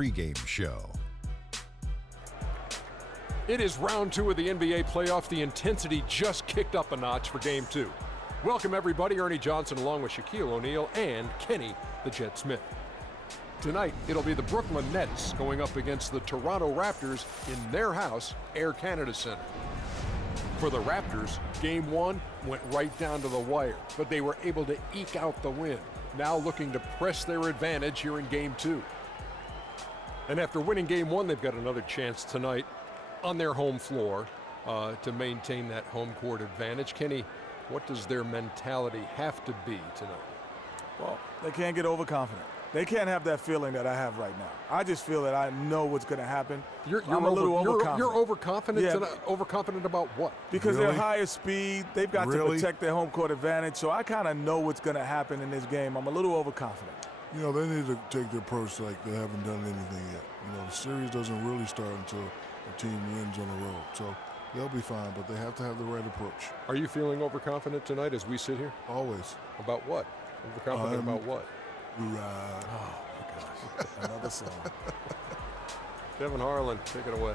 pregame show. It is round 2 of the NBA playoffs. The intensity just kicked up a notch for Game 2. Welcome, everybody. Ernie Johnson along with Shaquille O'Neal and Kenny the Jet Smith. Tonight, it'll be the Brooklyn Nets going up against the Toronto Raptors in their house, Air Canada Center. For the Raptors, Game 1 went right down to the wire, but they were able to eke out the win, now looking to press their advantage here in Game 2. And after winning Game 1, they've got another chance tonight on their home floor to maintain that home court advantage. Kenny, what does their mentality have to be tonight? Well, they can't get overconfident. They can't have that feeling that I have right now. I just feel that I know what's going to happen. I'm a little overconfident. You're overconfident? Yeah. Overconfident about what? Because they're higher speed. They've got to protect their home court advantage. So I kind of know what's going to happen in this game. I'm a little overconfident. You know, they need to take the approach like they haven't done anything yet. You know, the series doesn't really start until the team wins on the road. So they'll be fine, but they have to have the right approach. Are you feeling overconfident tonight as we sit here? Always. About what? Overconfident about what? Right. Oh, my gosh. Another song. Kevin Harlan, take it away.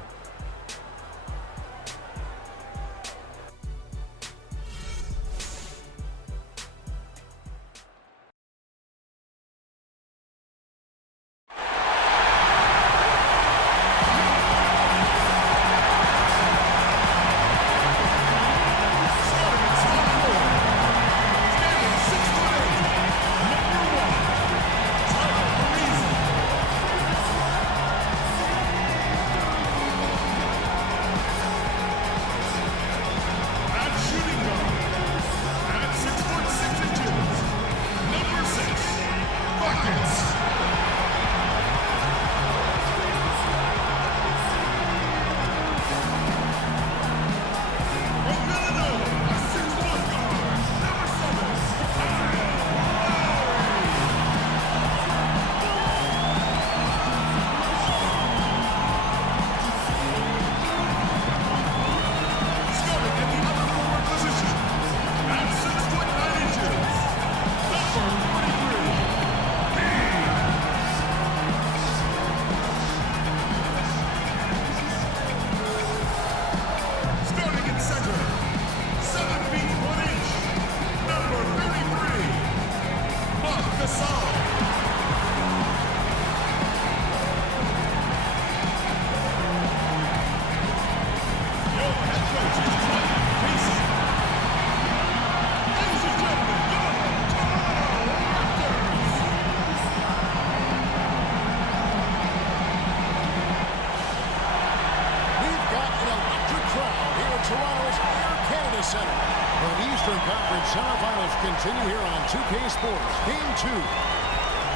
Continue here on 2K Sports, Game 2.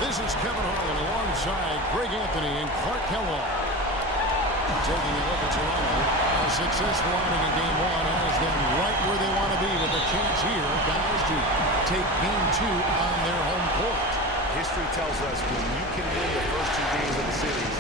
This is Kevin Harlan alongside Greg Anthony and Clark Kellogg. Taking a look at Toronto. A successful outing in Game 1 has them right where they want to be with a chance here, guys, to take Game 2 on their home court. History tells us when you can win the first 2 games of the series,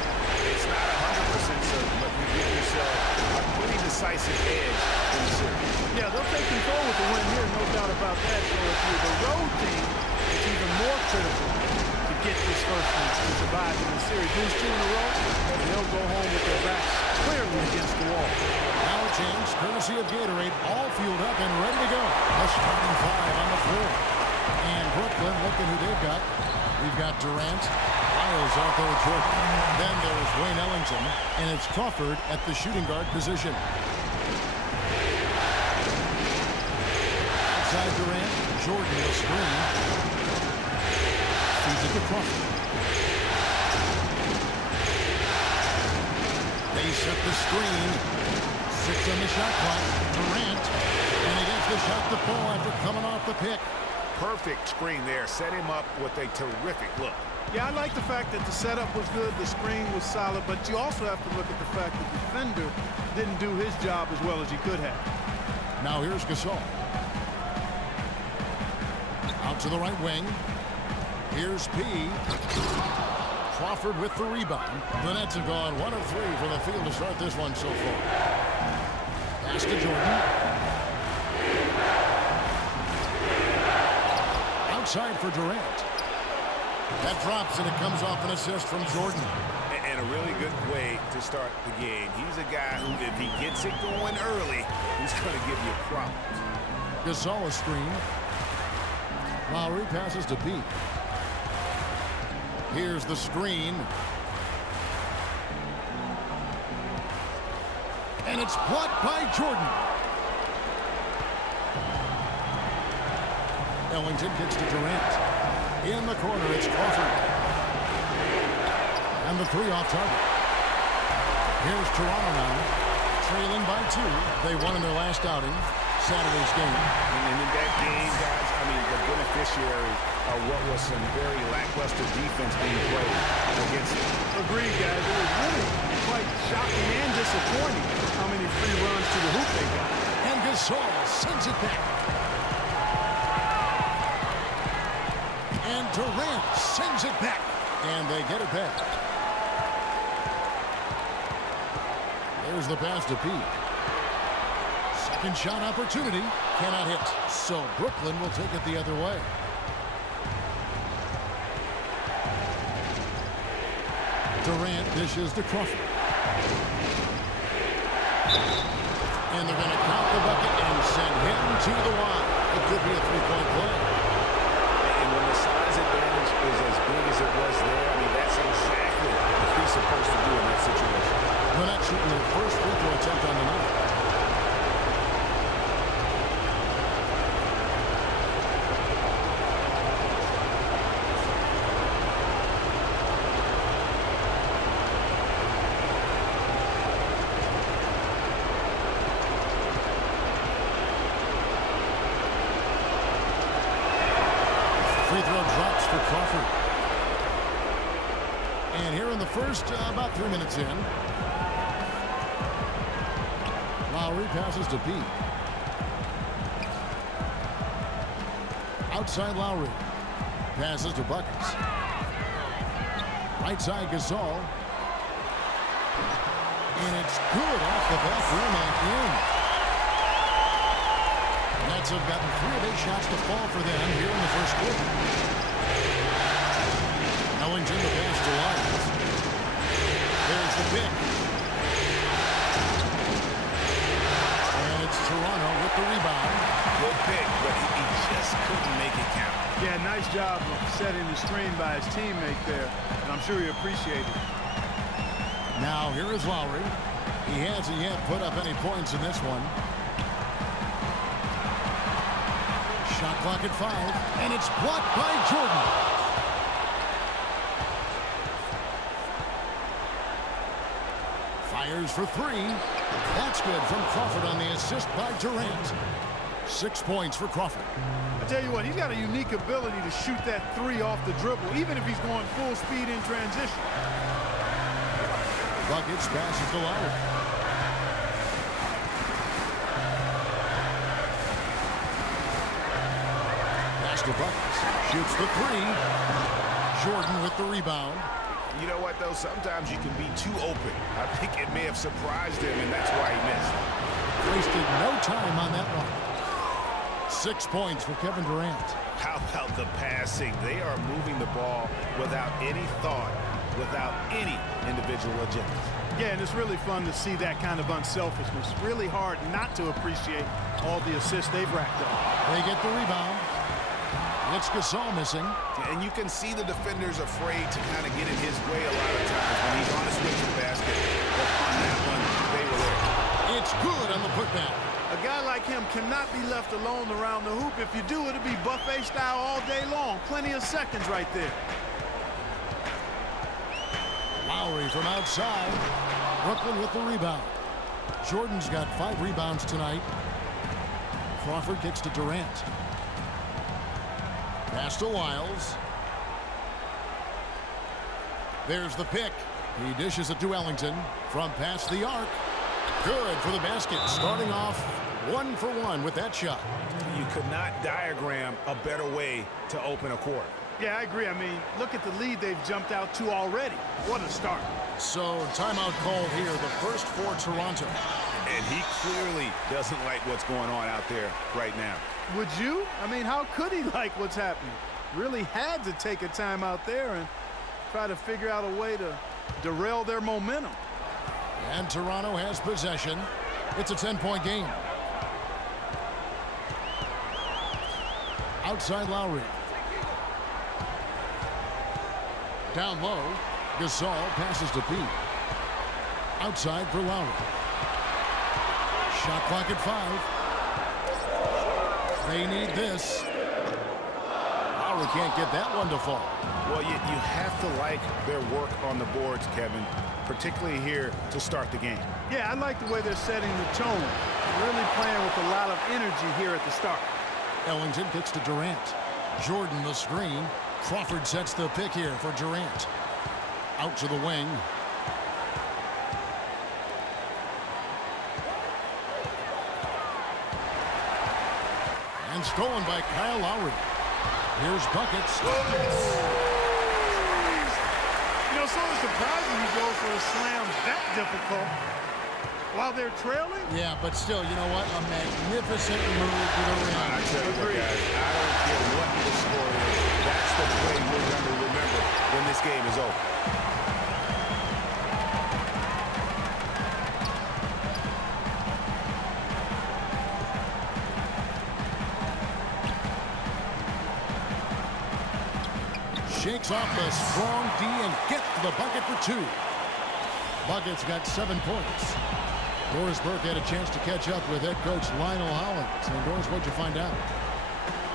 it's not 100% certain, but you give yourself a pretty decisive edge in the series. Yeah, they'll take control with the win here, no doubt about that. So if you're the road team, it's even more critical to get this first one to survive in the series. Lose 2 in a row, they'll go home with their backs clearly against the wall. Now a change, courtesy of Gatorade, all fueled up and ready to go. A starting 5 on the floor. And Brooklyn, looking who they've got. We've got Durant, Lyles out there with Jordan. Then there's Wayne Ellington, and it's Crawford at the shooting guard position. Outside Durant, Jordan will screen. Feeds it to Crawford. They set the screen. 6 on the shot clock. Durant, and he gets the shot to fall after coming off the pick. Perfect screen there. Set him up with a terrific look. Yeah, I like the fact that the setup was good, the screen was solid, but you also have to look at the fact that the defender didn't do his job as well as he could have. Now here's Gasol. Out to the right wing. Here's P. Crawford with the rebound. The Nets have gone 1 of 3 from the field to start this one so far. Pass to Jordan. Outside for Durant. That drops, and it comes off an assist from Jordan. And a really good way to start the game. He's a guy who, if he gets it going early, he's going to give you problems. Gasol a screen. Lowry passes to Pete. Here's the screen. And it's blocked by Jordan. Ellington gets to Durant. In the corner, it's Crawford. And the three off target. Here's Toronto now, trailing by 2. They won in their last outing, Saturday's game. And in that game, guys, I mean, the beneficiary of what was some very lackluster defense being played against them. Agreed, guys. It was really quite shocking and disappointing how many free runs to the hoop they got. And Gasol sends it back. And Durant sends it back. And they get it back. There's the pass to Pete. Second shot opportunity. Cannot hit. So Brooklyn will take it the other way. Durant dishes to Crawford. And they're going to count the bucket and send him to the line. It could be a three-point play. And when the size advantage is as big as it was there, I mean, that's exactly what he's supposed to do in that situation. But not shooting their first free throw attempt on the night. Free throw drops for Crawford. And here in the first, about 3 minutes in. Lowry passes to Pete. Outside Lowry. Passes to Buckets. Right side Gasol. And it's good off the back rim and in. Nets have gotten 3 of 8 shots to fall for them here in the first quarter. Ellington the pass to Lyles. There's the pick. And it's Toronto with the rebound. Good pick, but he just couldn't make it count. Yeah, nice job of setting the screen by his teammate there, and I'm sure he appreciated it. Now here is Lowry. He hasn't yet put up any points in this one. Shot clock at 5, and it's blocked by Jordan. Fires for 3. That's good from Crawford on the assist by Durant. 6 points for Crawford. I tell you what, he's got a unique ability to shoot that 3 off the dribble, even if he's going full speed in transition. Buckets passes to Lowry. Pass to Buckets. Shoots the 3. Jordan with the rebound. You know what, though? Sometimes you can be too open. I think it may have surprised him, and that's why he missed. Wasted no time on that one. 6 points for Kevin Durant. How about the passing? They are moving the ball without any thought, without any individual agenda. Yeah, and it's really fun to see that kind of unselfishness. Really hard not to appreciate all the assists they've racked up. They get the rebound. It's Gasol missing. And you can see the defenders afraid to kind of get in his way a lot of times when he's on his way to the basket. But on that one, they were there. It's good on the putback. A guy like him cannot be left alone around the hoop. If you do, it'll be buffet style all day long. Plenty of seconds right there. Lowry from outside. Brooklyn with the rebound. Jordan's got 5 rebounds tonight. Crawford kicks to Durant. Pass to Lyles. There's the pick. He dishes it to Ellington from past the arc. Good for the basket. Starting off 1 for 1 with that shot. You could not diagram a better way to open a quarter. Yeah, I agree. I mean, look at the lead they've jumped out to already. What a start. So, timeout called here, the first for Toronto. And he clearly doesn't like what's going on out there right now. Would you? I mean, how could he like what's happening? Really had to take a time out there and try to figure out a way to derail their momentum. And Toronto has possession. It's a 10-point game. Outside Lowry. Down low. Gasol passes to Pete. Outside for Lowry. Shot clock at 5. They need this. Lowry can't get that one to fall. Well, you have to like their work on the boards, Kevin, particularly here to start the game. Yeah, I like the way they're setting the tone. Really playing with a lot of energy here at the start. Ellington kicks to Durant. Jordan the screen. Crawford sets the pick here for Durant. Out to the wing. And stolen by Kyle Lowry. Here's buckets. You know, sort of surprising he goes for a slam that difficult while they're trailing. Yeah, but still, you know what? A magnificent move to the rim. I tell you what, guys, I don't care what the score is. That's the play we're going to remember when this game is over. Shakes off the strong D and gets to the bucket for 2. Bucket's got 7 points. Doris Burke had a chance to catch up with head coach Lionel Hollins. And Doris, what'd you find out?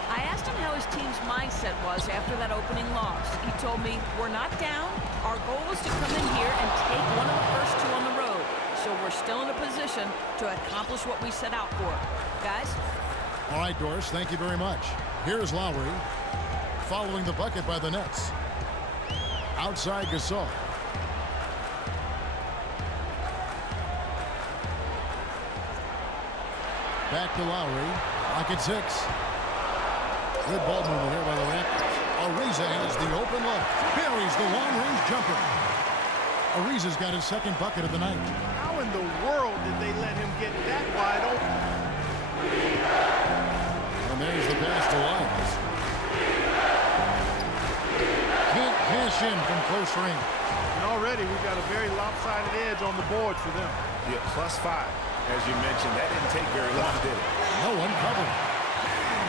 I asked him how his team's mindset was after that opening loss. He told me, we're not down. Our goal is to come in here and take one of the first 2 on the road. So we're still in a position to accomplish what we set out for. Guys? All right, Doris, thank you very much. Here's Lowry. Following the bucket by the Nets. Outside Gasol. Back to Lowry. Lock at 6. Good ball movement here by the Raptors. Ariza has the open look. Buries the long-range jumper. Ariza's got his 2nd bucket of the night. How in the world did they let him get that wide open? And there's the pass to Lyles. Can't cash in from close range. And already we've got a very lopsided edge on the board for them. Yeah, +5. As you mentioned, that didn't take very long, did it? No one covered.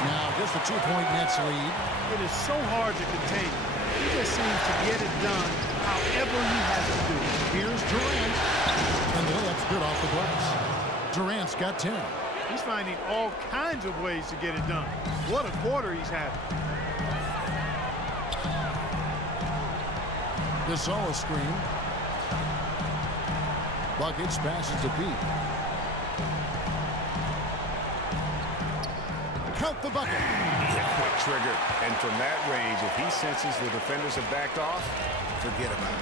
Now just a 2-point Nets lead. It is so hard to contain. He just seems to get it done however he has to do. Here's Durant. And the layup's good off the glass. Durant's got 10. He's finding all kinds of ways to get it done. What a quarter he's having. Gasol screen. Buckets passes to Pete. Count the bucket. Quick trigger. And from that range, if he senses the defenders have backed off, forget about it.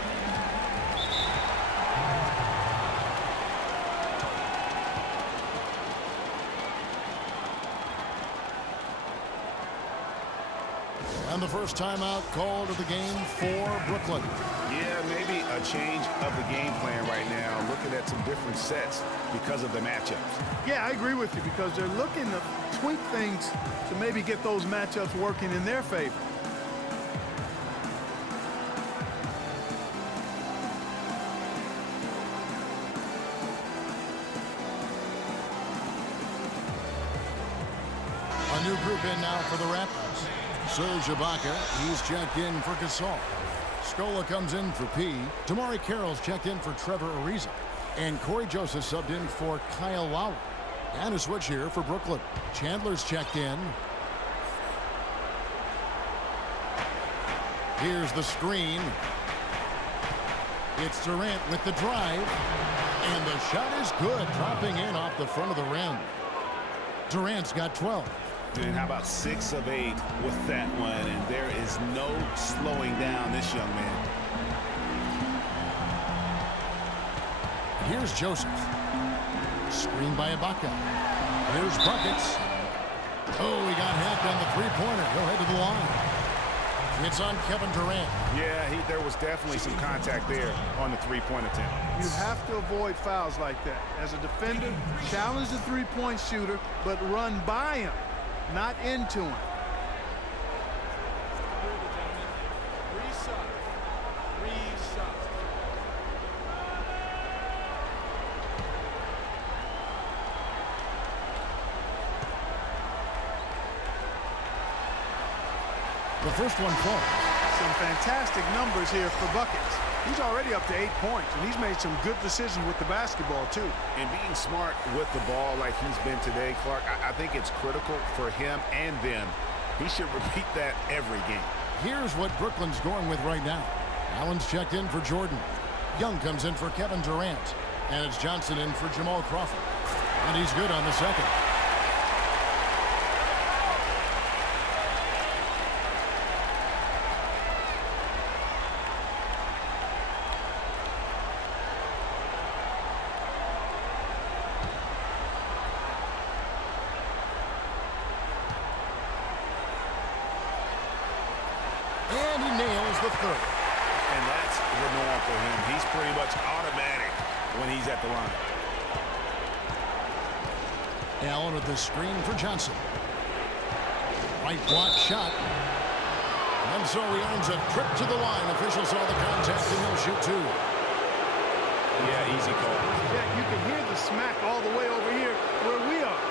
And the first timeout called of the game for Brooklyn. Yeah, maybe a change of the game plan right now, looking at some different sets because of the matchups. Yeah, I agree with you because they're looking to tweak things to maybe get those matchups working in their favor. A new group in now for the Raptors. Serge Ibaka, he's checked in for Gasol. Scola comes in for P. Damari Carroll's checked in for Trevor Ariza. And Corey Joseph subbed in for Kyle Lowry. And a switch here for Brooklyn. Chandler's checked in. Here's the screen. It's Durant with the drive. And the shot is good, dropping in off the front of the rim. Durant's got 12. And how about 6 of 8 with that one? And there is no slowing down this young man. Here's Joseph. Screen by Ibaka. Here's buckets. Oh, he got hacked on the three-pointer. He'll head to the line. It's on Kevin Durant. Yeah, there was definitely some contact there on the three-point attempt. You have to avoid fouls like that. As a defender, challenge the three-point shooter, but run by him, not into him. The first one falls. Some fantastic numbers here for buckets. He's already up to 8 points, and he's made some good decisions with the basketball, too. And being smart with the ball like he's been today, Clark, I think it's critical for him and them. He should repeat that every game. Here's what Brooklyn's going with right now. Allen's checked in for Jordan. Young comes in for Kevin Durant. And it's Johnson in for Jamal Crawford. And he's good on the second. And he nails the third. And that's the norm for him. He's pretty much automatic when he's at the line. Allen with the screen for Johnson. Right block shot. And so he earns a trip to the line. Officials saw the contact and he'll shoot two. Yeah, easy call. Yeah, you can hear the smack all the way over here where we are.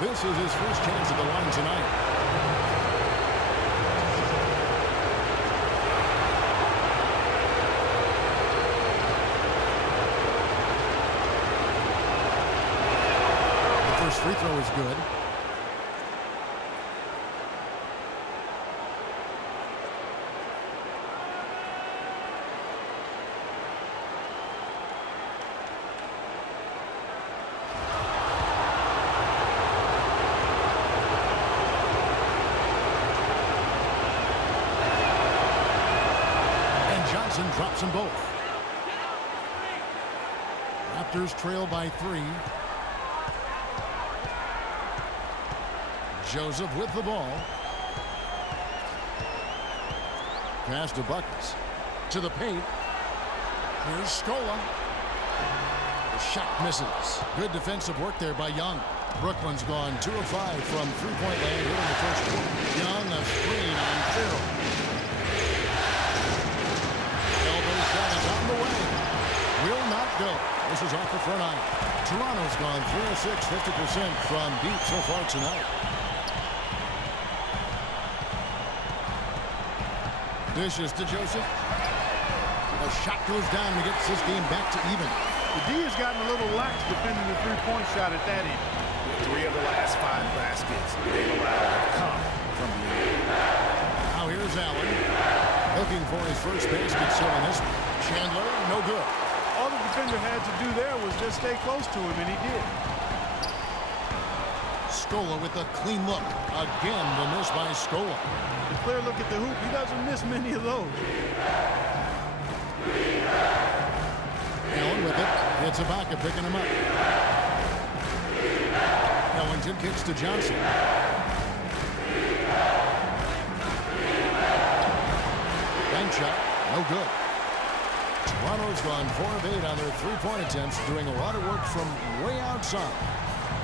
This is his first chance at the line tonight. First free throw is good. And Johnson drops them both. Raptors trail by 3. Joseph with the ball. Pass to Buckets. To the paint. Here's Scola. The shot misses. Good defensive work there by Young. Brooklyn's gone 2 of 5 from three-point land here in the first quarter. Young, a screen on Farrell. Elbow shot is on the way. Will not go. This is off the front eye. Toronto's gone 3 of 6, 50% from deep so far tonight. Dishes to Joseph. The shot goes down and gets this game back to even. The D has gotten a little lax defending the three-point shot at that end. 3 of the last 5 baskets they've allowed have come from the end. Now here's Allen. Looking for his first basket still in this one. Chandler, no good. All the defender had to do there was just stay close to him, and he did. Scola with a clean look. Again, the miss by Scola. A clear look at the hoop. He doesn't miss many of those. Allen with it. It's Ibaka picking him up. Ellington kicks to Johnson. Bank shot. No good. Toronto's gone 4 of 8 on their three-point attempts, doing a lot of work from way outside.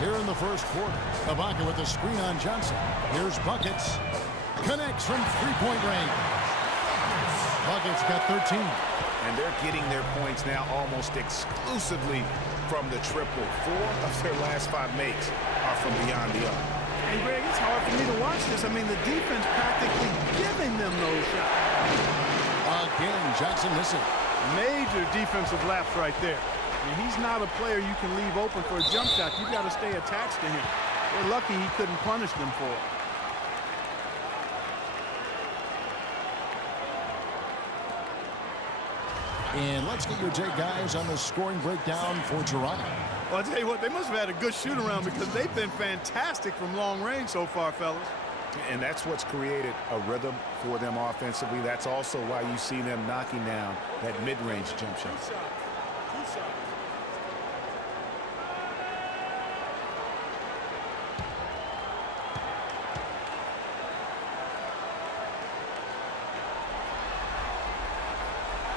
Here in the first quarter, Ibaka with a screen on Johnson. Here's Buckets. Connects from three-point range. Buckets got 13. And they're getting their points now almost exclusively from the triple. 4 of their last 5 makes are from beyond the arc. And Greg, it's hard for me to watch this. I mean, the defense practically giving them those shots. Again, Johnson missing. Major defensive lapse right there. I mean, he's not a player you can leave open for a jump shot. You've got to stay attached to him. They're lucky he couldn't punish them for it. And let's get your take, guys, on the scoring breakdown for Toronto. Well, I'll tell you what, they must have had a good shoot-around because they've been fantastic from long range so far, fellas. And that's what's created a rhythm for them offensively. That's also why you see them knocking down that mid-range jump shot.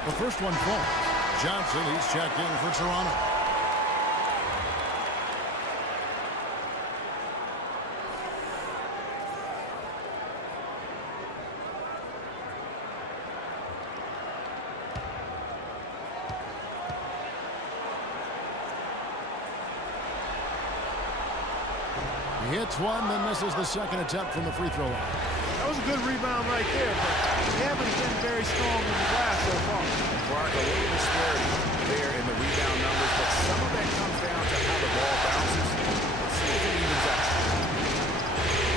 The first one falls. Johnson, he's checked in for Toronto. He hits one, then misses the second attempt from the free throw line. That was a good rebound right there, but they haven't been very strong on the glass so far. Clark, a little disparity there in the rebound numbers, but some of that comes down to how the ball bounces. Let's see if it evens out.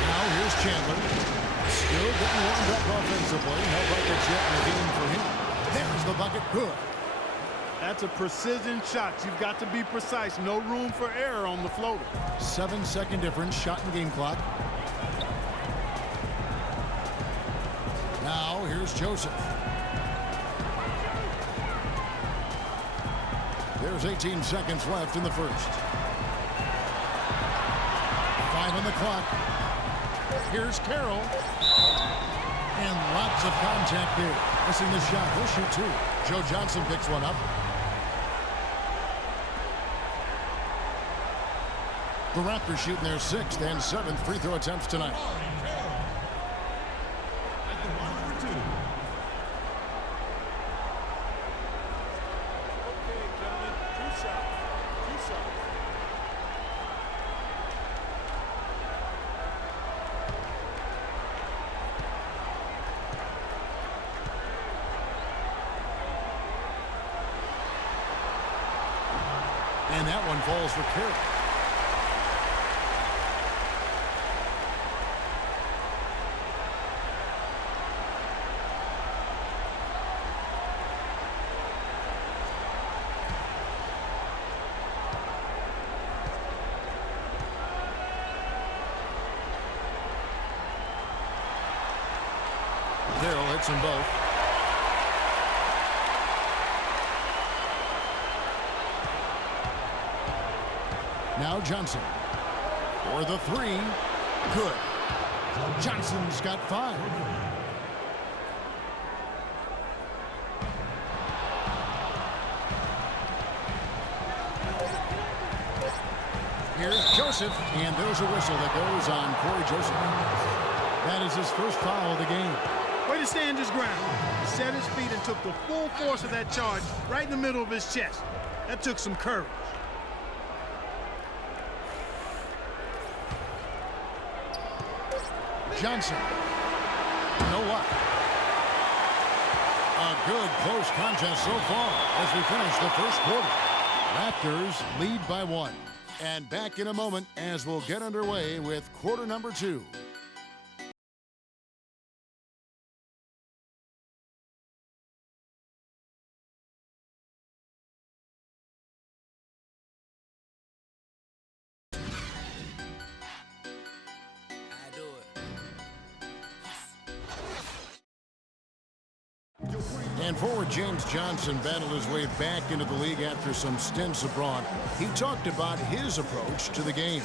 Now here's Chandler. Still getting warmed up offensively. Held like a jet in the game for him. There's the bucket. Good. That's a precision shot. You've got to be precise. No room for error on the floater. 7-second difference. Shot and game clock. Now here's Joseph. There's 18 seconds left in the first. 5 on the clock. Here's Carroll. And lots of contact there. Missing the shot. He'll shoot two. Joe Johnson picks one up. The Raptors shooting their 6th and 7th free throw attempts tonight. And that one falls for Carroll. Carroll hits them both. Now Johnson for the 3. Good. Johnson's got 5. Here's Joseph, and there's a whistle that goes on Corey Joseph. That is his first foul of the game. Way to stand his ground. He set his feet and took the full force of that charge right in the middle of his chest. That took some courage. Johnson. You know what? A good close contest so far as we finish the first quarter. Raptors lead by 1. And back in a moment as we'll get underway with quarter number 2. And forward James Johnson battled his way back into the league after some stints abroad. He talked about his approach to the game.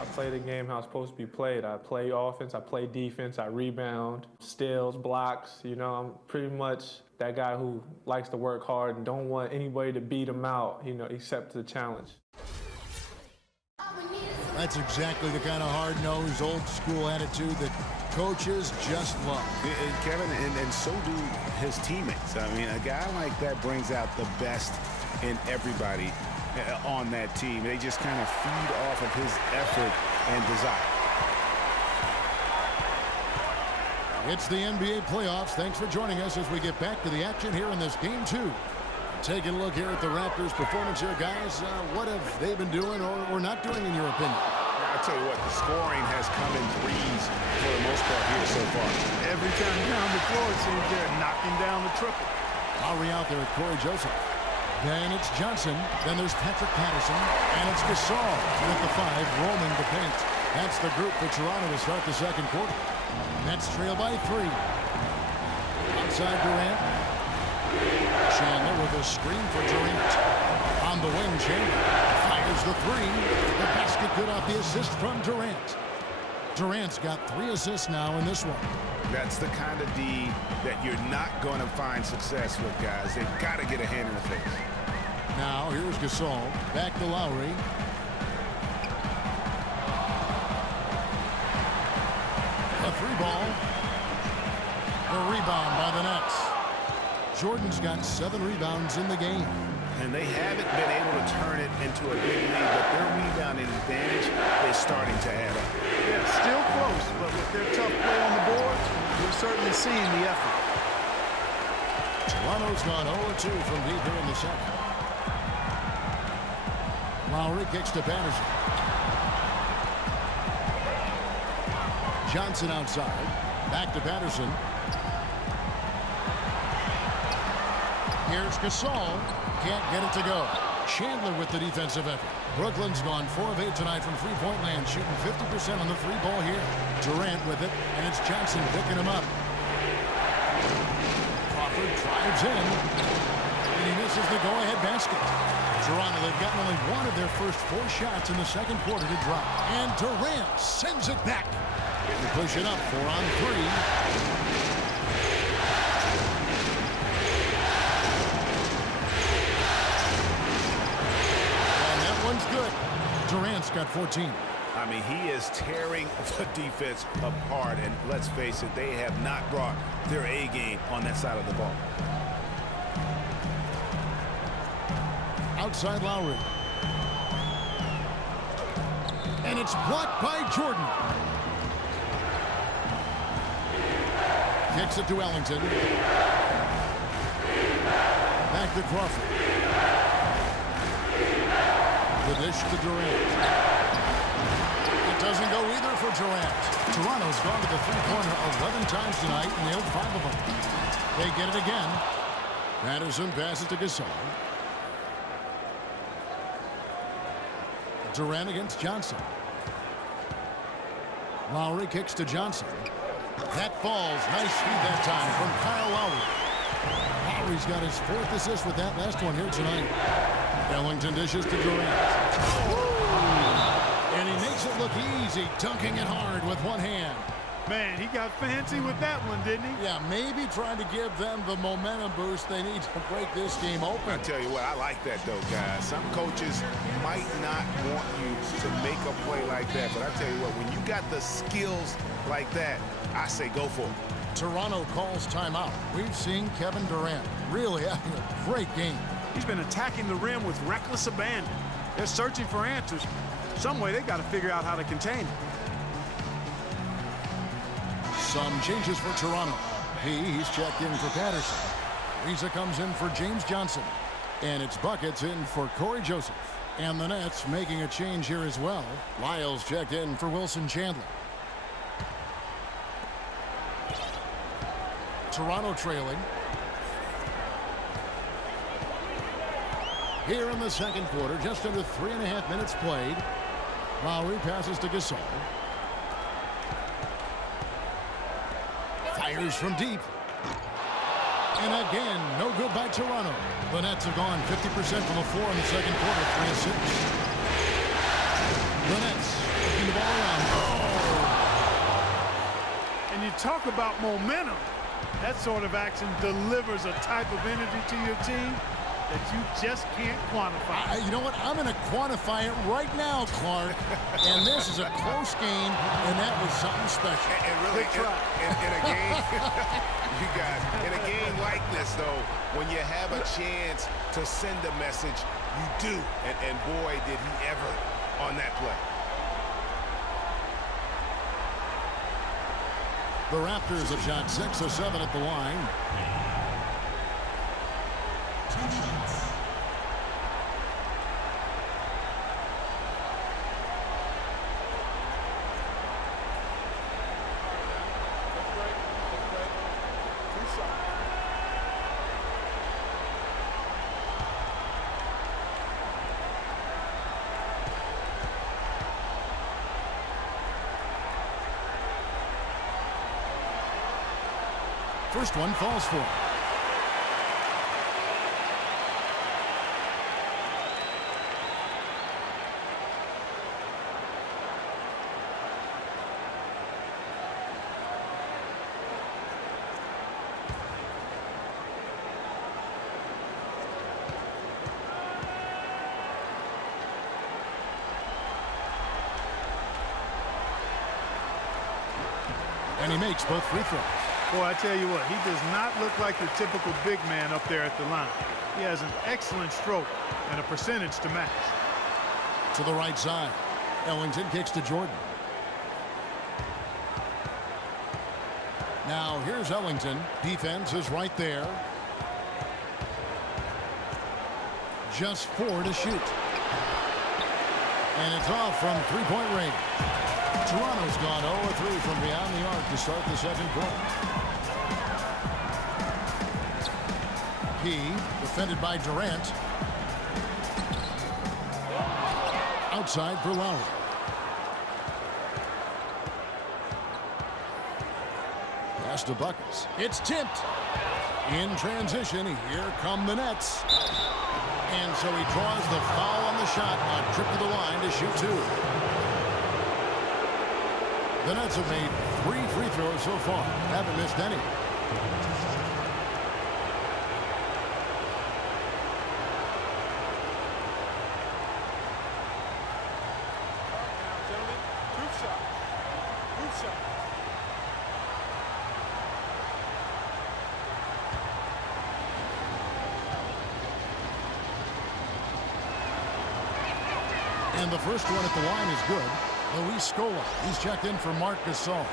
I play the game how it's supposed to be played. I play offense, I play defense, I rebound, steals, blocks. You know, I'm pretty much that guy who likes to work hard and don't want anybody to beat him out, you know, except the challenge. That's exactly the kind of hard-nosed, old-school attitude that coaches just love. Kevin, and so do his teammates. I mean, a guy like that brings out the best in everybody on that team. They just kind of feed off of his effort and desire. It's the NBA playoffs. Thanks for joining us as we get back to the action here in this game 2. Taking a look here at the Raptors' performance here, guys. What have they been doing or not doing, in your opinion? I'll tell you what, the scoring has come in threes for the most part here so far. Every time down the floor, it seems they're knocking down the triple. Lowry out there with Corey Joseph. Then it's Johnson. Then there's Patrick Patterson. And it's Gasol with the 5 roaming the paint. That's the group for Toronto to start the second quarter. Nets trail by 3. Outside Durant. Chandler with a screen for Durant. On the wing, Chandler fires the 3. The basket good off the assist from Durant. Durant's got 3 assists now in this one. That's the kind of D that you're not going to find success with, guys. They've got to get a hand in the face. Now here's Gasol. Back to Lowry. A 3 ball. The rebound by the Nets. Jordan's got 7 rebounds in the game. and they haven't been able to turn it into a big lead, but their rebounding advantage is starting to add up. Yeah, still close, but with their tough play on the boards, we're certainly seeing the effort. Toronto's gone 0-2 from deep here in the second. Lowry kicks to Patterson. Johnson outside. Back to Patterson. Here's Gasol. Can't get it to go. Chandler with the defensive effort. Brooklyn's gone 4 of 8 tonight from three-point land, shooting 50% on the three ball here. Durant with it, and it's Johnson picking him up. Crawford drives in, and he misses the go-ahead basket. Toronto, they've gotten only one of their first 4 shots in the second quarter to drop. And Durant sends it back. They push it up 4 on 3. Good. Durant's got 14. I mean, he is tearing the defense apart, and let's face it, they have not brought their A game on that side of the ball. Outside Lowry. And it's blocked by Jordan. Kicks it to Ellington. Back to Crawford. The dish to Durant. It doesn't go either for Durant. Toronto's gone to the three-pointer 11 times tonight and nailed 5 of them. They get it again. Patterson passes to Gasol. Durant against Johnson. Lowry kicks to Johnson. That falls. Nice feed that time from Kyle Lowry. Lowry's got his 4th assist with that last one here tonight. Ellington dishes to Durant. And he makes it look easy, dunking it hard with one hand. Man, he got fancy with that one, didn't he? Yeah, maybe trying to give them the momentum boost they need to break this game open. I tell you what, I like that though, guys. Some coaches might not want you to make a play like that, but I tell you what, when you got the skills like that, I say go for it. Toronto calls timeout. We've seen Kevin Durant really having a great game. He's been attacking the rim with reckless abandon. They're searching for answers. Some way they got to figure out how to contain it. Some changes for Toronto. He's checked in for Patterson. Reza comes in for James Johnson. And it's buckets in for Corey Joseph. And the Nets making a change here as well. Lyles checked in for Wilson Chandler. Toronto trailing. Here in the second quarter, just under 3.5 minutes played. Lowry passes to Gasol. Fires from deep. And again, no good by Toronto. The Nets have gone 50% from the floor in the second quarter, 3 of 6. The Nets looking the ball around. And you talk about momentum. That sort of action delivers a type of energy to your team that you just can't quantify. You know what? I'm going to quantify it right now, Clark. And this is a close game, and that was something special. And really, in a game, you guys, in a game like this, though, when you have a chance to send a message, you do. And boy, did he ever on that play. The Raptors have shot 6 of 7 at the line. First one falls for him. And he makes both free throws. Boy, I tell you what, he does not look like your typical big man up there at the line. He has an excellent stroke and a percentage to match. To the right side. Ellington kicks to Jordan. Now here's Ellington. Defense is right there. Just 4 to shoot. And it's off from three-point range. Toronto's gone 0-3 from beyond the arc to start the second quarter. Key, defended by Durant. Outside for Lowry. Pass to Buckets. It's tipped. In transition, here come the Nets. And so he draws the foul on the shot, a trip to the line to shoot 2. The Nets have made 3 free throws so far. Haven't missed any. And the first one at the line is good. Luis Scola. He's checked in for Marc Gasol.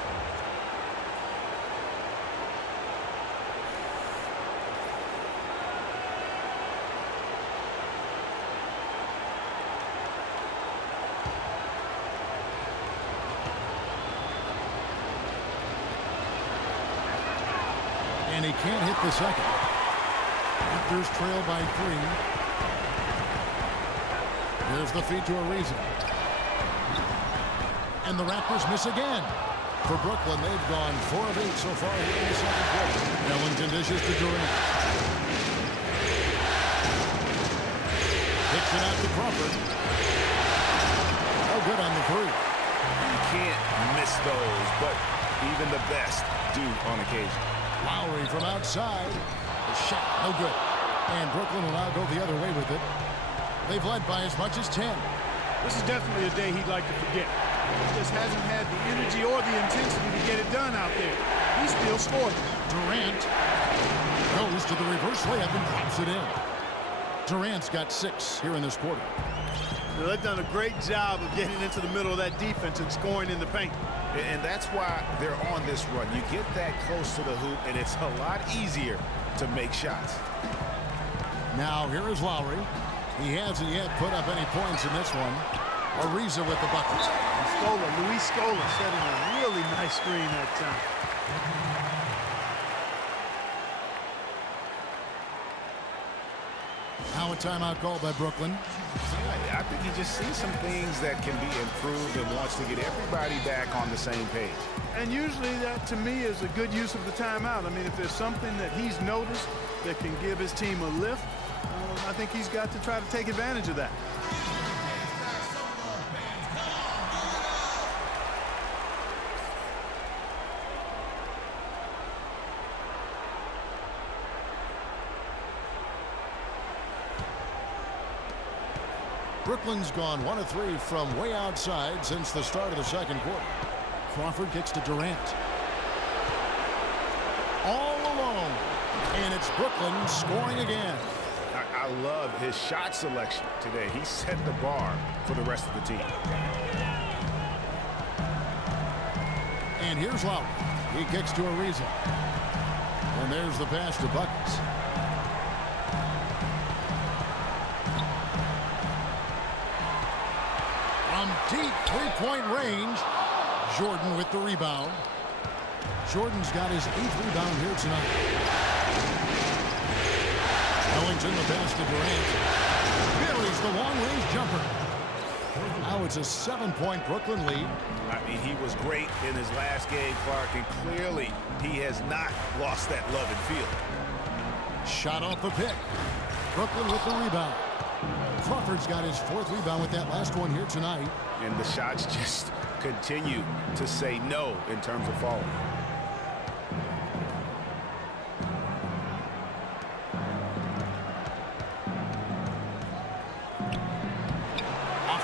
And he can't hit the second. Raptors trail by 3. There's the feed to Ariza. And the Raptors miss again. For Brooklyn, they've gone 4 of 8 so far here in the second quarter. Ellington dishes to Durant. Kicks it out to Crawford. Oh, good on the 3. You can't miss those, but even the best do on occasion. Lowry from outside. The shot, no good. And Brooklyn will now go the other way with it. They've led by as much as 10. This is definitely a day he'd like to forget. He just hasn't had the energy or the intensity to get it done out there. He still scored. Durant goes to the reverse layup and drops it in. Durant's got 6 here in this quarter. They've done a great job of getting into the middle of that defense and scoring in the paint. And that's why they're on this run. You get that close to the hoop, and it's a lot easier to make shots. Now here is Lowry. He hasn't yet put up any points in this one. Ariza with the bucket. Luis Scola setting a really nice screen that time. Now a timeout called by Brooklyn. I think he just sees some things that can be improved and wants to get everybody back on the same page. And usually that, to me, is a good use of the timeout. I mean, if there's something that he's noticed that can give his team a lift, I think he's got to try to take advantage of that. Brooklyn's gone 1 of 3 from way outside since the start of the second quarter. Crawford kicks to Durant. All alone. And it's Brooklyn scoring again. I love his shot selection today. He set the bar for the rest of the team. And here's Lowry. He kicks to Ariza. And there's the pass to Buckets. From deep three-point range, Jordan with the rebound. Jordan's got his 8th rebound here tonight. Ellington, the pass to Durant. Buries the long-range jumper. Now it's a 7-point Brooklyn lead. I mean, he was great in his last game, Clark, and clearly he has not lost that love and feel. Shot off the pick. Brooklyn with the rebound. Crawford's got his 4th rebound with that last one here tonight. And the shots just continue to say no in terms of falling.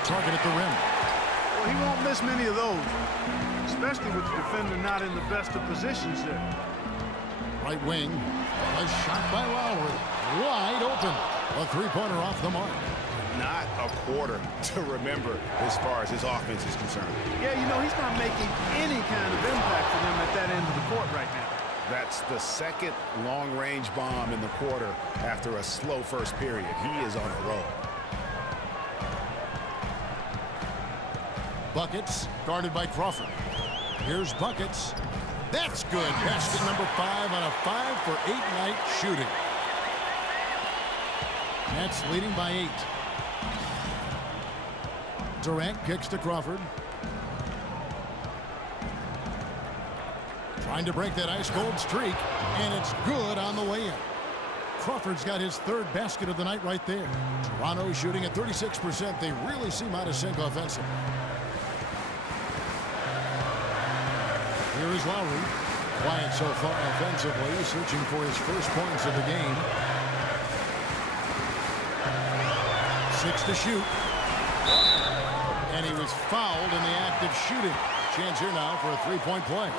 Target at the rim. Well, he won't miss many of those, especially with the defender not in the best of positions there. Right wing. A shot by Lowry. wide open. A three-pointer off the mark. Not a quarter to remember as far as his offense is concerned. Yeah, you know, he's not making any kind of impact for them at that end of the court right now. That's the second long-range bomb in the quarter after a slow first period. He is on a roll. Buckets guarded by Crawford. Here's Buckets. That's good. Basket number 5 on a 5-for-8 night shooting. Nets leading by 8. Durant kicks to Crawford. Trying to break that ice-cold streak, and it's good on the way in. Crawford's got his 3rd basket of the night right there. Toronto shooting at 36%. They really seem out of sync offensively. Here is Lowry. Quiet so far offensively, searching for his first points of the game. 6 to shoot. And he was fouled in the act of shooting. Chance here now for a three-point play.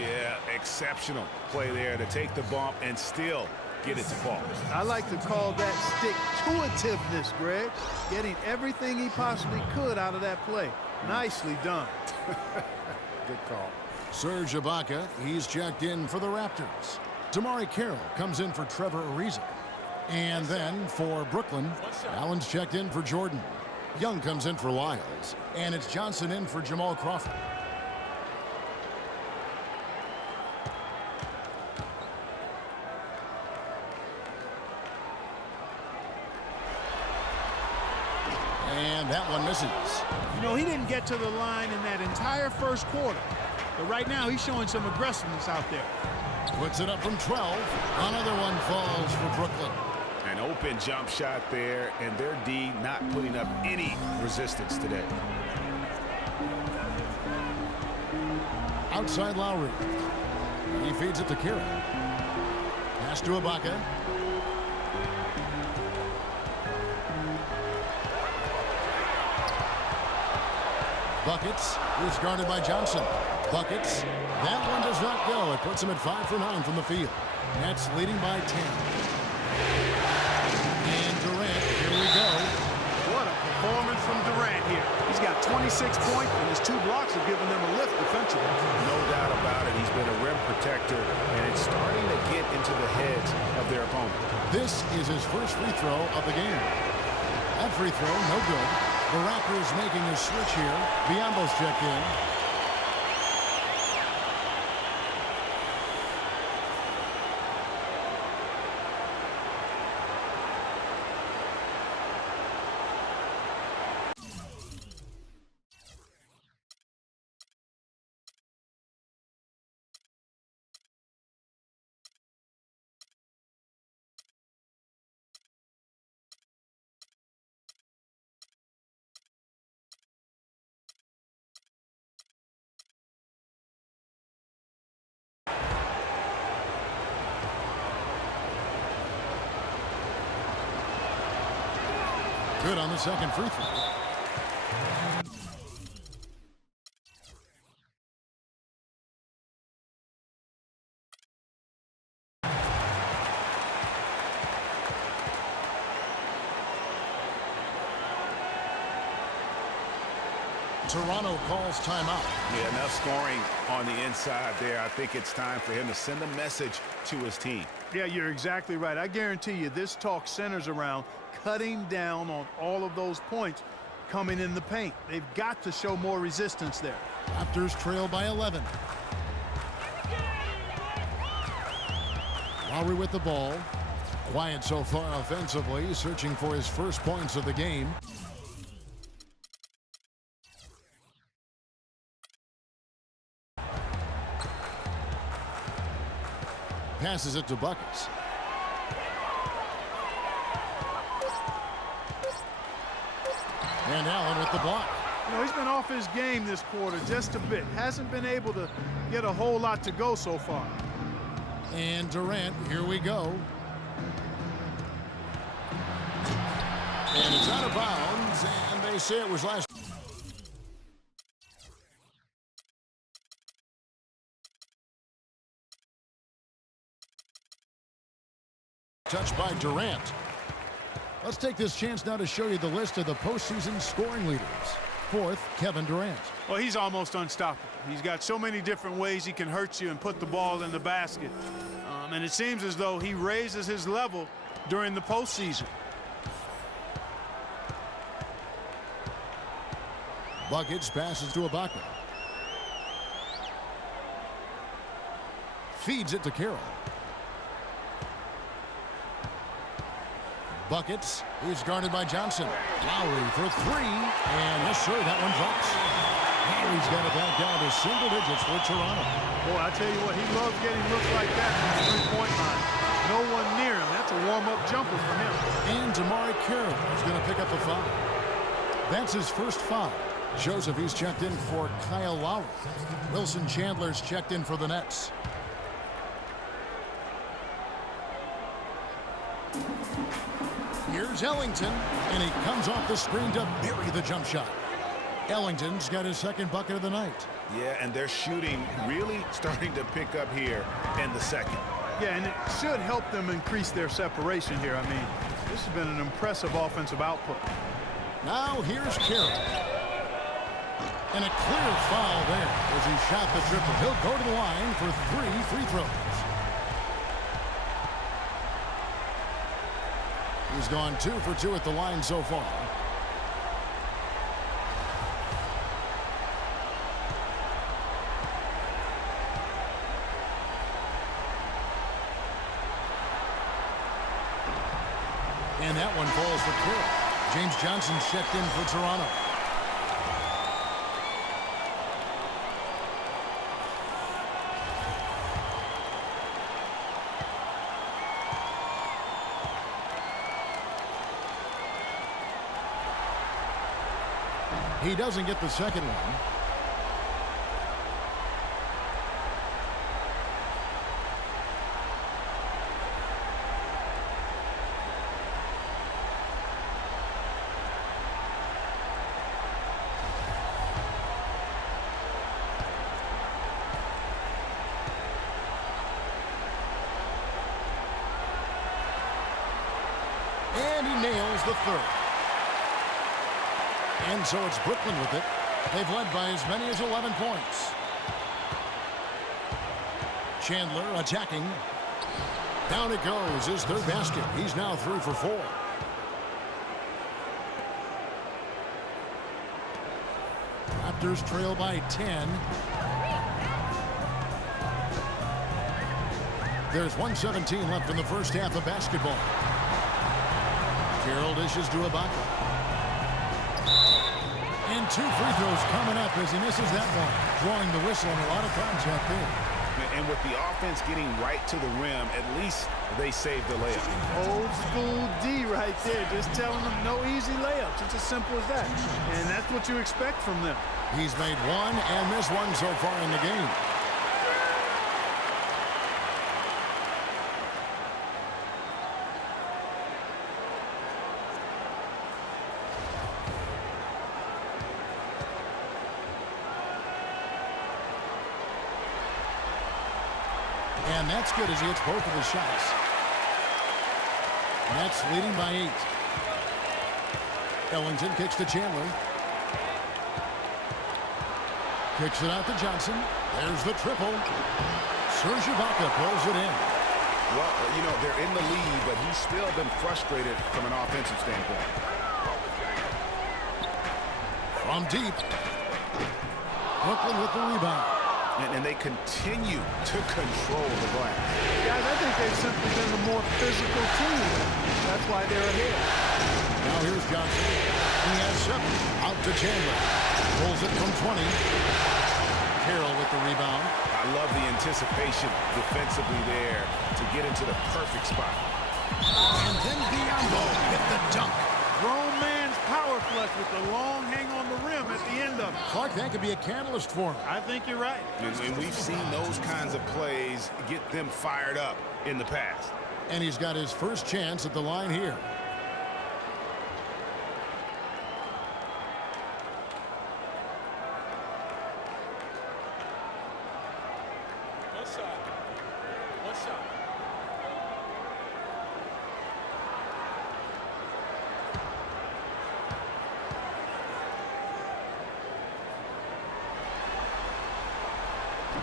Yeah, exceptional play there to take the bump and still get it to fall. I like to call that stick-to-itiveness, Greg. Getting everything he possibly could out of that play. Nicely done. Good call. Serge Ibaka, he's checked in for the Raptors. Damari Carroll comes in for Trevor Ariza. And then for Brooklyn, Allen's checked in for Jordan. Young comes in for Lyles. And it's Johnson in for Jamal Crawford. And that one misses. You know, he didn't get to the line in that entire first quarter. But right now, he's showing some aggressiveness out there. Puts it up from 12. Another one falls for Brooklyn. An open jump shot there, and their D not putting up any resistance today. Outside Lowry. He feeds it to Kira. Pass to Ibaka. Buckets is guarded by Johnson. Buckets. That one does not go. It puts him at 5 for 9 from the field. Nets leading by 10. And Durant, here we go. What a performance from Durant here. He's got 26 points, and his 2 blocks have given them a lift defensively. No doubt about it. He's been a rim protector, and it's starting to get into the heads of their opponent. This is his first free throw of the game. That free throw, no good. The Raptors making a switch here. Biombo's checked in. Good on the second free throw. Toronto calls timeout. Yeah, enough scoring on the inside there. I think it's time for him to send a message to his team. Yeah, you're exactly right. I guarantee you this talk centers around cutting down on all of those points coming in the paint. They've got to show more resistance there. Raptors trail by 11. Lowry with the ball. Quiet so far offensively, searching for his first points of the game. Passes it to Buckets. And Allen with the block. You know, he's been off his game this quarter just a bit. Hasn't been able to get a whole lot to go so far. And Durant, here we go. And it's out of bounds, and they say it was last. touch by Durant. Let's take this chance now to show you the list of the postseason scoring leaders. Fourth, Kevin Durant. Well, he's almost unstoppable. He's got so many different ways he can hurt you and put the ball in the basket. And it seems as though he raises his level during the postseason. Buckets passes to Ibaka. Feeds it to Carroll. Buckets is guarded by Johnson. Lowry for three. And yes, sir, that one drops. Lowry's got it back down to single digits for Toronto. Boy, I tell you what, he loves getting looks like that from the three-point line. No one near him. That's a warm-up jumper for him. And Damari Carroll is going to pick up a foul. That's his first foul. Joseph, he's checked in for Kyle Lowry. Wilson Chandler's checked in for the Nets. Here's Ellington, and he comes off the screen to bury the jump shot. Ellington's got his second bucket of the night. Yeah, and their shooting really starting to pick up here in the second. Yeah, and it should help them increase their separation here. I mean, this has been an impressive offensive output. Now here's Carroll. And a clear foul there as he shot the triple. He'll go to the line for 3 free throws. He's gone 2 for 2 at the line so far. And that one falls for Carroll. James Johnson's checked in for Toronto. He doesn't get the second one. And he nails the third. And so it's Brooklyn with it. They've led by as many as 11 points. Chandler attacking. Down it goes, his third basket. He's now 3 for 4. Raptors trail by 10. There's 1:17 left in the first half of basketball. Carroll dishes to Ibaka. And 2 free throws coming up as he misses that one. Drawing the whistle and a lot of contact there. And with the offense getting right to the rim, at least they saved the layup. Old school D right there, just telling them no easy layups. It's as simple as that. And that's what you expect from them. He's made one and missed one so far in the game. And that's good as he hits both of his shots. Nets leading by 8. Ellington kicks to Chandler. Kicks it out to Johnson. There's the triple. Serge Ibaka pulls it in. Well, you know, they're in the lead, but he's still been frustrated from an offensive standpoint. From deep. Brooklyn with the rebound. And they continue to control the glass. Guys, I think they've simply been the more physical team. That's why they're ahead. Now here's Johnson. He has 7. Out to Chandler. Pulls it from 20. Carroll with the rebound. I love the anticipation defensively there to get into the perfect spot. And then Biombo with the dunk. Grown man's power flush with the long hang on the rim at the end of it. Clark, that could be a catalyst for him. I think you're right. And we've seen those kinds of plays get them fired up in the past. And he's got his first chance at the line here.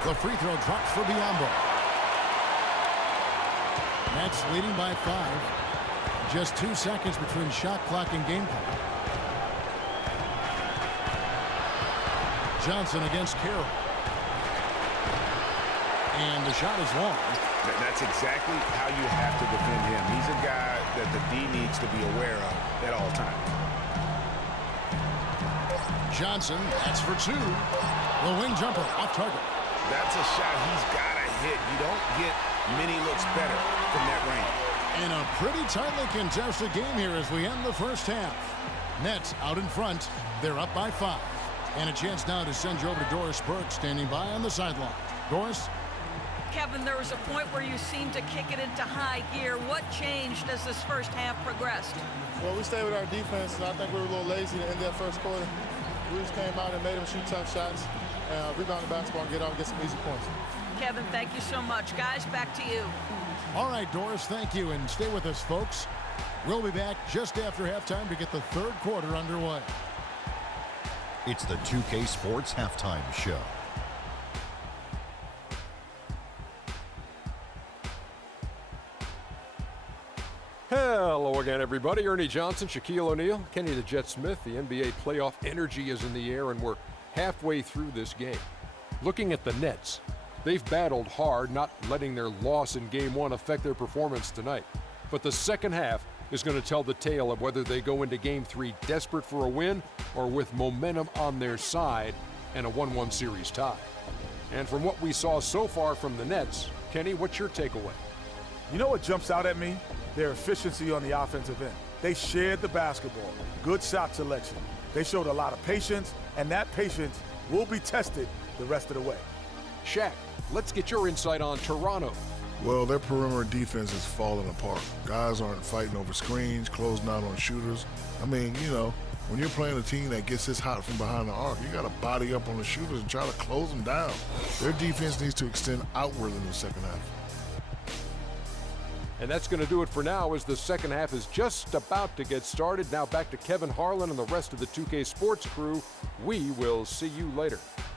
The free throw drops for Biyombo. Nets leading by 5. Just 2 seconds between shot clock and game clock. Johnson against Carroll. And the shot is long. That's exactly how you have to defend him. He's a guy that the D needs to be aware of at all times. Johnson, that's for 2. The wing jumper off target. That's a shot he's got to hit. You don't get many looks better from that range. In a pretty tightly contested game here as we end the first half. Nets out in front. They're up by 5. And a chance now to send you over to Doris Burke standing by on the sideline. Doris? Kevin, there was a point where you seemed to kick it into high gear. What changed as this first half progressed? Well, we stayed with our defense, and I think we were a little lazy to end that first quarter. We just came out and made them shoot tough shots, and rebound the basketball and get out and get some easy points. Kevin, thank you so much. Guys, back to you. All right, Doris, thank you, and stay with us, folks. We'll be back just after halftime to get the third quarter underway. It's the 2K Sports Halftime Show. Hello again, everybody. Ernie Johnson, Shaquille O'Neal, Kenny the Jet Smith. The NBA playoff energy is in the air, and we're halfway through this game. Looking at the Nets, they've battled hard, not letting their loss in Game 1 affect their performance tonight. But the second half is going to tell the tale of whether they go into Game 3 desperate for a win or with momentum on their side and a 1-1 series tie. And from what we saw so far from the Nets, Kenny, what's your takeaway? You know what jumps out at me? Their efficiency on the offensive end. They shared the basketball. Good shot selection. They showed a lot of patience, and that patience will be tested the rest of the way. Shaq, let's get your insight on Toronto. Well, their perimeter defense is falling apart. Guys aren't fighting over screens, closing out on shooters. I mean, you know, when you're playing a team that gets this hot from behind the arc, you got to body up on the shooters and try to close them down. Their defense needs to extend outward in the second half. And that's going to do it for now as the second half is just about to get started. Now back to Kevin Harlan and the rest of the 2K Sports crew. We will see you later.